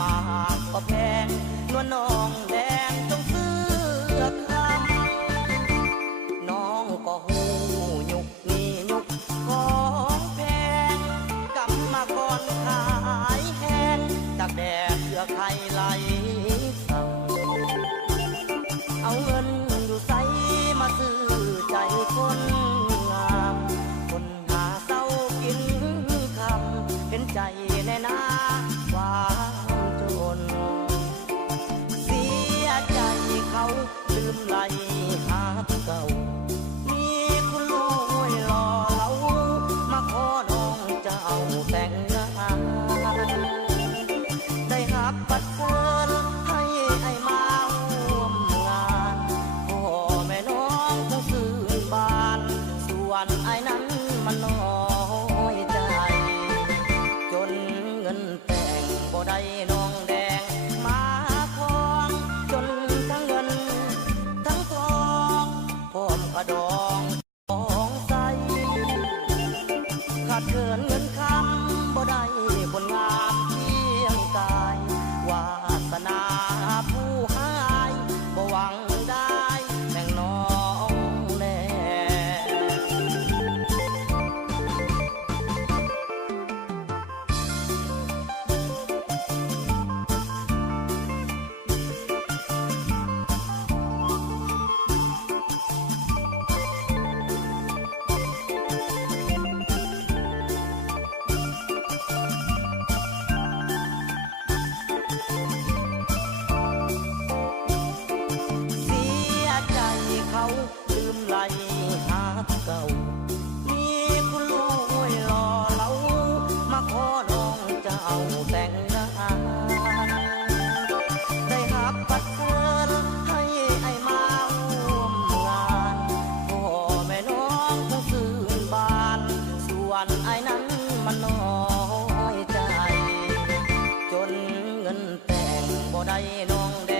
มากก็แพงนวลน้องแดงจงซื้อคำน้องก็หูยุกนี่ยุกของแพงกำมาก่อนขายแห้งจากแดดเพื่อใครไหลสั่งเอาเงินอยู่ใสมาซื้อใจคนงามคนหาเศร้ากินคำเห็นใจในหน้าความจนเสียใจเขาลืมไหลหาเก่ามีคุณลูกห้วยหล่อเหลามาขอน้องเจ้าแต่งงานได้หักบัตรเชิญให้ไอ้มาร่วมงานพ่อแม่น้องคงสื่อบานส่วนไอ้นั้นมันน้อยใจจนเงินแต่งบ่ได้น้องแดงมาคล้องจนทั้งเงินทั้งทองพร้อมกระดองของใสขาดเกินเงินคำบ่ได้คนงามเพียงกายวาสนาผู้หายบ่หวังได้แต่งน้องแน่เสียใจเขาลืมไหลหาเก่ามีคุณลูกห้วยหล่อเหลามาขอน้องเจ้าแต่งงานได้หักบัตรเชิญให้ไอ้มาร่วมงานพ่อแม่น้องคงสื่อบานส่วนไอ้นั้นมันน้อยใจจนเงินแต่งบ่ได้น้องแด